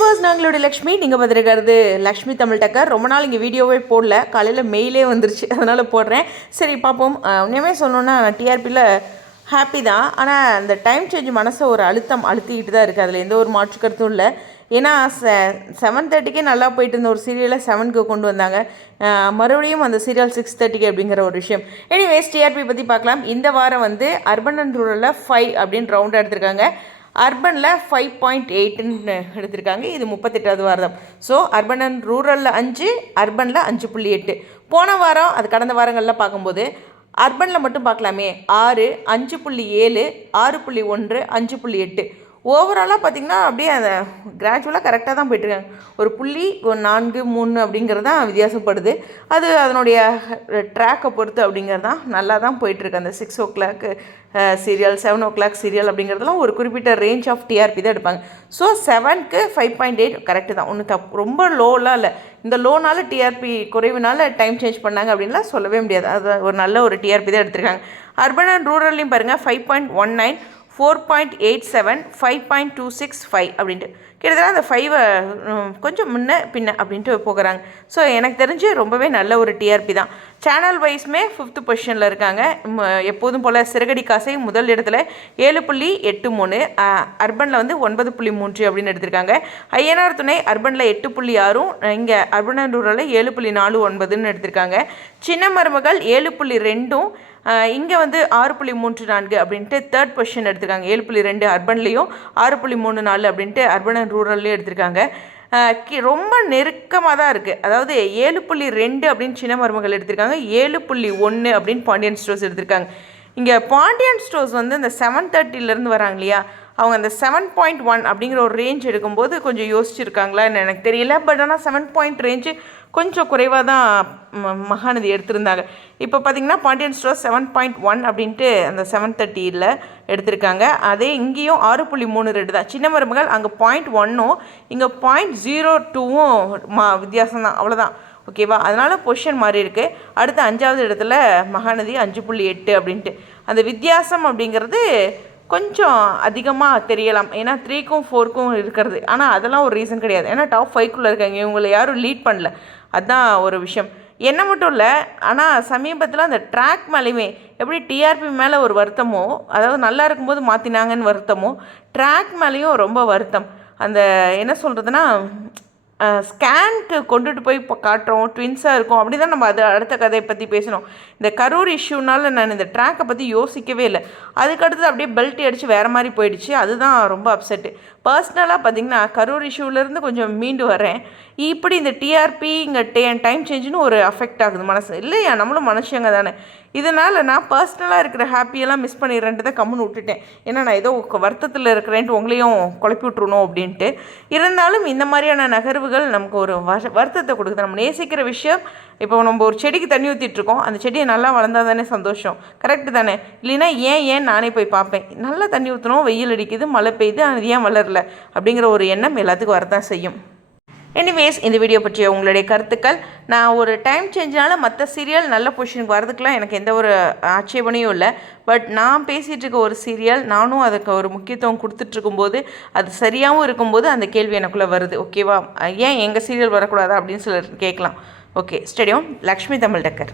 Viewers நாங்களுடைய Lakshmi நீங்கள் பார்த்துருக்கிறது லக்ஷ்மி தமிழ் டக்கர். ரொம்ப நாள் இங்கே வீடியோவே போடல. காலையில் மெயிலே வந்துருச்சு. அதனால் போடுறேன். சரி பார்ப்போம். உண்மையுமே சொல்லணுன்னா டிஆர்பியில் ஹாப்பி தான். ஆனால் அந்த டைம் சேஞ்ச் மனசை ஒரு அழுத்தம் அழுத்திக்கிட்டு தான் இருக்குது அதில் எந்த ஒரு மாற்று கருத்தும் இல்லை. ஏன்னா செ செவன் தேர்ட்டிக்கே நல்லா போயிட்டு இருந்த ஒரு சீரியலை செவனுக்கு கொண்டு வந்தாங்க. மறுபடியும் அந்த சீரியல் சிக்ஸ் தேர்ட்டிக்கு அப்படிங்கிற ஒரு விஷயம். எனிவேஸ் டிஆர்பி பற்றி பார்க்கலாம். இந்த வாரம் வந்து அர்பன் அண்ட் ரூரலில் ஃபைவ் அப்படின்னு ரவுண்டாக எடுத்திருக்காங்க. அர்பனில் ஃபைவ் பாயிண்ட் எயிட்டுன்னு எடுத்திருக்காங்க. இது முப்பத்தெட்டாவது வாரம். ஸோ அர்பன் அண்ட் ரூரலில் அஞ்சு அர்பனில் அஞ்சு புள்ளி எட்டு. போன வாரம் அது கடந்த வாரங்களில் பார்க்கும்போது அர்பனில் மட்டும் பார்க்கலாமே. ஆறு அஞ்சு புள்ளி ஏழு ஆறு புள்ளி ஒன்று அஞ்சு புள்ளி எட்டு. ஓவராலாக பார்த்தீங்கன்னா அப்படியே அதை கிராஜுவலாக கரெக்டாக தான் போயிட்டுருக்காங்க ஒரு புள்ளி ஒரு நான்கு மூணு அப்படிங்கிறது தான் வித்தியாசப்படுது. அது அதனுடைய ட்ராக்கை பொறுத்து அப்படிங்கிறது தான் நல்லா தான் போயிட்டுருக்கு. அந்த six o'clock serial seven o'clock serial அப்படிங்கிறதுலாம் ஒரு குறிப்பிட்ட ரேஞ்ச் ஆஃப் டிஆர்பி தான் எடுப்பாங்க. ஸோ செவனுக்கு ஃபைவ் பாயிண்ட் எயிட் கரெக்டு தான். ஒன்றும் தப்பு ரொம்ப லோலாம் இல்லை. இந்த லோனால டிஆர்பி குறைவுனால டைம் சேஞ்ச் பண்ணாங்க அப்படின்லாம் சொல்லவே முடியாது. அது ஒரு நல்ல ஒரு டிஆர்பி தான் எடுத்திருக்காங்க. அர்பன் அண்ட் ரூரல்லையும் பாருங்கள் five point one nine four point eight seven five point two six five அப்படின்ட்டு. கிட்டத்தட்ட அந்த ஃபைவை கொஞ்சம் முன்ன பின்ன அப்படின்ட்டு போகிறாங்க. ஸோ எனக்கு தெரிஞ்சு ரொம்பவே நல்ல ஒரு டிஆர்பி தான். சேனல் வைஸ்மே ஃபிஃப்த்து பொசிஷனில் இருக்காங்க. எப்போதும் போல் சிறகடி காசை முதல் இடத்துல ஏழு புள்ளி எட்டு மூணு அர்பனில் வந்து ஒன்பது புள்ளி மூன்று அப்படின்னு எடுத்திருக்காங்க. ஐஎன்ஆர் துணை அர்பனில் எட்டு புள்ளி ஆறும் இங்கே அர்பன் அண்ட் ரூரலில் ஏழு புள்ளி நாலு ஒன்பதுன்னு எடுத்திருக்காங்க. சின்ன மருமகள் ஏழு புள்ளி ரெண்டும் இங்கே வந்து ஆறு புள்ளி மூன்று நான்கு அப்படின்ட்டு தேர்ட் பொசிஷன் எடுத்திருக்காங்க. ஏழு புள்ளி ரெண்டு அர்பன்லேயும் ஆறு புள்ளி மூணு நாலு அப்படின்ட்டு அர்பன் அண்ட் ரூரல்லையும் எடுத்திருக்காங்க. ரொம்ப நெருக்கமாக தான் இருக்குது அதாவது ஏழு புள்ளி ரெண்டு அப்படின்னு சின்ன மருமகள் எடுத்திருக்காங்க. ஏழு புள்ளி ஒன்று அப்படின்னு பாண்டியன் ஸ்டோர்ஸ் எடுத்திருக்காங்க. இங்கே பாண்டியன் ஸ்டோர்ஸ் வந்து இந்த செவன் தேர்ட்டிலேருந்து வராங்க இல்லையா? அவங்க அந்த செவன் பாயிண்ட் ஒன் அப்படிங்கிற ஒரு ரேஞ்ச் எடுக்கும்போது கொஞ்சம் யோசிச்சிருக்காங்களான்னு எனக்கு தெரியல. பட் ஆனால் செவன் பாயிண்ட் ரேஞ்சு கொஞ்சம் குறைவாக தான் ம- மகாநதி எடுத்திருந்தாங்க. இப்போ பார்த்தீங்கன்னா Pandian store seven point one அப்படின்ட்டு அந்த செவன் தேர்ட்டியில் எடுத்திருக்காங்க. அதே இங்கேயும் ஆறு புள்ளி மூணு ரெண்டு தான். சின்ன மருமகள் அங்கே பாயிண்ட் ஒன்னும் இங்கே பாயிண்ட் ஜீரோ டூவும் மா வித்தியாசம் தான் அவ்வளோதான் ஓகேவா அதனால் பொசிஷன் மாறி இருக்குது அடுத்து அஞ்சாவது இடத்துல மகாநதி அஞ்சு புள்ளி எட்டு அப்படின்ட்டு. அந்த வித்தியாசம் அப்படிங்கிறது கொஞ்சம் அதிகமாக தெரியலாம். ஏன்னா த்ரீக்கும் ஃபோருக்கும் இருக்கிறது. ஆனால் அதெல்லாம் ஒரு ரீசன் கிடையாது. ஏன்னா டாப் ஃபைவ்க்குள்ளே இருக்காங்க. இவங்களை யாரும் லீட் பண்ணல. அதுதான் ஒரு விஷயம். என்ன மட்டும் இல்லை ஆனால் சமீபத்தில் அந்த ட்ராக் மேலேயுமே எப்படி டிஆர்பி மேலே ஒரு வருத்தமோ அதாவது நல்லா இருக்கும்போது மாற்றினாங்கன்னு வருத்தமோ ட்ராக் மேலேயும் ரொம்ப வருத்தம். அந்த என்ன சொல்கிறதுனா ஸ்கேனுக்கு கொண்டுட்டு போய் இப்போ காட்டுறோம். ட்வின்ஸாக இருக்கும். அப்படி தான் நம்ம அது அடுத்த கதையை பற்றி பேசணும். இந்த கரூர் இஷ்யூனால நான் இந்த ட்ராக்கை பற்றி யோசிக்கவே இல்லை. அதுக்கடுத்து அப்படியே பெல்ட் அடித்து வேறு மாதிரி போயிடுச்சு. அதுதான் ரொம்ப அப்செட்டு பர்சனலாக பார்த்தீங்கன்னா கரூர் இஷ்யூலேருந்து கொஞ்சம் மீண்டு வரேன் இப்படி இந்த டிஆர்பி இங்கே டே டைம் சேஞ்சுன்னு ஒரு அஃபெக்ட் ஆகுது மனசு. இல்லையா? நம்மளும் மனுஷங்க தானே. இதனால் நான் பர்சனலாக இருக்கிற ஹாப்பியெல்லாம் மிஸ் பண்ணிடுறேன்ட்டு தான் கம்முன்னு விட்டுட்டேன். ஏன்னா நான் ஏதோ வருத்தத்தில் இருக்கிறேன்ட்டு உங்களையும் குழப்பி விட்ருணும் அப்படின்ட்டு. இருந்தாலும் இந்த மாதிரியான நகர்வுகள் நமக்கு ஒரு வருத்தத்தை கொடுக்குது. நம்ம நேசிக்கிற விஷயம் இப்போ நம்ம ஒரு செடிக்கு தண்ணி ஊற்றிட்டுருக்கோம் அந்த செடியை நல்லா வளர்ந்தால் தானே சந்தோஷம். கரெக்டு தானே? இல்லைன்னா ஏன் ஏன் நானே போய் பார்ப்பேன்? நல்லா தண்ணி ஊற்றணும் வெயில் அடிக்குது மழை பெய்யுது அது ஏன் வளரல? அப்படிங்கிற ஒரு எண்ணம் எல்லாத்துக்கும் வரதான் செய்யும். எனிவேஸ் இந்த வீடியோ பற்றிய உங்களுடைய கருத்துக்கள் நான் ஒரு டைம் சேஞ்சினால மற்ற சீரியல் நல்ல பொசிஷனுக்கு வரதுக்கெலாம் எனக்கு எந்த ஒரு ஆட்சேபனையும் இல்லை. பட் நான் பேசிகிட்டு இருக்க ஒரு சீரியல் நானும் அதுக்கு ஒரு முக்கியத்துவம் கொடுத்துட்ருக்கும்போது அது சரியாகவும் இருக்கும்போது அந்த கேள்வி எனக்குள்ளே வருது. ஓகேவா ஏன் எங்கள் சீரியல் வரக்கூடாதா? அப்படின்னு சொல்லி கேட்கலாம். ஓகே ஸ்டேடியம் லக்ஷ்மி தமிழ் டக்கர்